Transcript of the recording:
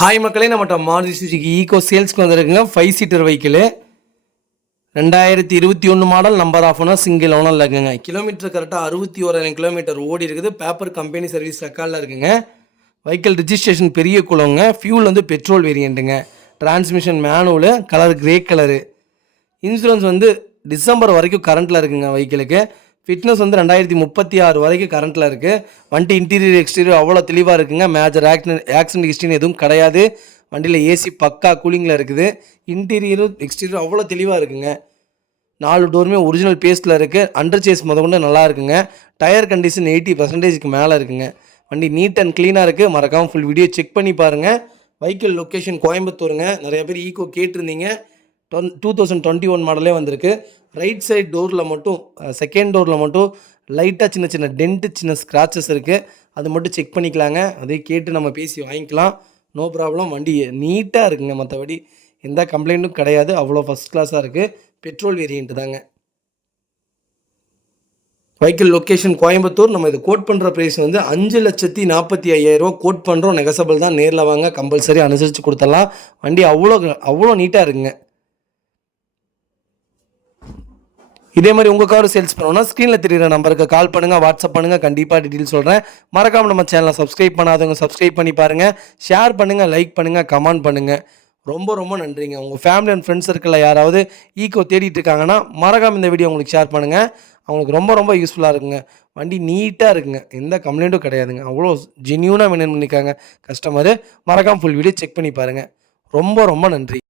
Hi மக்களே, நம்மகிட்ட Maruti Suzuki Eeco சேல்ஸ்க்கு வந்துருக்குங்க. 5 seater vehicle 2021 model, number of owner, single ஓனரில் இருக்குங்க. கிலோமீட்டர் கரெக்டாக 61,000 கிலோமீட்டர் ஓடி இருக்குது. பேப்பர் கம்பெனி சர்வீஸ் ரெக்கார்டில் இருக்குங்க. வெஹிக்கிள் ரிஜிஸ்ட்ரேஷன் பெரிய குளங்க. ஃபியூல் வந்து பெட்ரோல் வேரியண்ட்டுங்க. Transmission manual, colour grey colour. Insurance வந்து டிசம்பர் வரைக்கும் கரண்ட்டில் இருக்குங்க. வெஹிக்கிளுக்கு ஃபிட்னஸ் வந்து 2036 வரைக்கும் கரண்ட்டில் இருக்குது. வண்டி இன்டீரியர் எக்ஸ்டீரியர் அவ்வளோ தெளிவாக இருக்குங்க. மேஜர் ஆக்சிடென்ட் ஹிஸ்ட்ரின்னு எதுவும் கிடையாது. வண்டியில் ஏசி பக்கா கூலிங்கில் இருக்குது. இன்டீரியரும் எக்ஸ்டீரியரும் அவ்வளோ தெளிவாக இருக்குங்க. 4 டோருமே ஒரிஜினல் பேஸ்ட்டில் இருக்குது. அண்டர் சேஸ் முதற்கொண்டு நல்லா இருக்குங்க. டயர் கண்டிஷன் 80% மேலே இருக்குங்க. வண்டி நீட் அண்ட் க்ளீனாக இருக்குது. மறக்காமல் ஃபுல் வீடியோ செக் பண்ணி பாருங்கள். வெஹிக்கிள் லொக்கேஷன் கோயம்புத்தூருங்க. நிறைய பேர் ஈகோ கேட்டிருந்தீங்க. 2021 மாடலே வந்திருக்கு. ரைட் சைட் டோரில் மட்டும், செகண்ட் டோரில் மட்டும் லைட்டாக சின்ன சின்ன டென்ட்டு, சின்ன ஸ்க்ராச்சஸ் இருக்குது. அது மட்டும் செக் பண்ணிக்கலாங்க. அதே கேட்டு நம்ம பேசி வாங்கிக்கலாம். No problem. வண்டி நீட்டாக இருக்குங்க. மற்றபடி எந்த கம்ப்ளைண்ட்டும் கிடையாது. அவ்வளோ ஃபஸ்ட் கிளாஸாக இருக்குது. பெட்ரோல் வேரியண்ட்டு தாங்க. Vehicle location Coimbatore. நம்ம இது கோட் பண்ணுற ப்ரைஸ் வந்து 5,45,000 கோட் பண்ணுறோம். நெகசபிள் தான். நேரில் வாங்க, கம்பல்சரி அனுசரித்து கொடுத்துடலாம். வண்டி அவ்வளோ நீட்டாக இருக்குங்க. இதே மாதிரி உங்கள் கார் சேல்ஸ் பண்ணணும்னா ஸ்க்ரீனில் தெரியுற நம்பருக்கு கால் பண்ணுங்கள், வாட்ஸ்அப் பண்ணுங்கள். கண்டிப்பாக டீட்டெயில் சொல்கிறேன். மறக்காமல் நம்ம சேனலை சப்ஸ்கிரைப் பண்ணாதவங்க சப்ஸ்கிரைப் பண்ணி பாருங்கள். ஷேர் பண்ணுங்கள், லைக் பண்ணுங்கள், கமெண்ட் பண்ணுங்கள். ரொம்ப ரொம்ப நன்றிங்க. உங்கள் ஃபேமிலி அண்ட் ஃப்ரெண்ட்ஸ் சர்க்கிளில் யாராவது ஈகோ தேடிட்டு இருக்காங்கன்னா மறக்காமல் இந்த வீடியோ உங்களுக்கு ஷேர் பண்ணுங்கள். அவங்களுக்கு ரொம்ப ரொம்ப யூஸ்ஃபுல்லாக இருக்குங்க. வண்டி நீட்டாக இருக்குங்க. எந்த கம்ப்ளைண்ட்டும் கிடையாதுங்க. அவ்வளோ ஜென்யூனாக மெயின்டைன் பண்ணியிருக்காங்க கஸ்டமரு. மறக்காமல் ஃபுல் வீடியோ செக் பண்ணி பாருங்கள். ரொம்ப ரொம்ப நன்றி.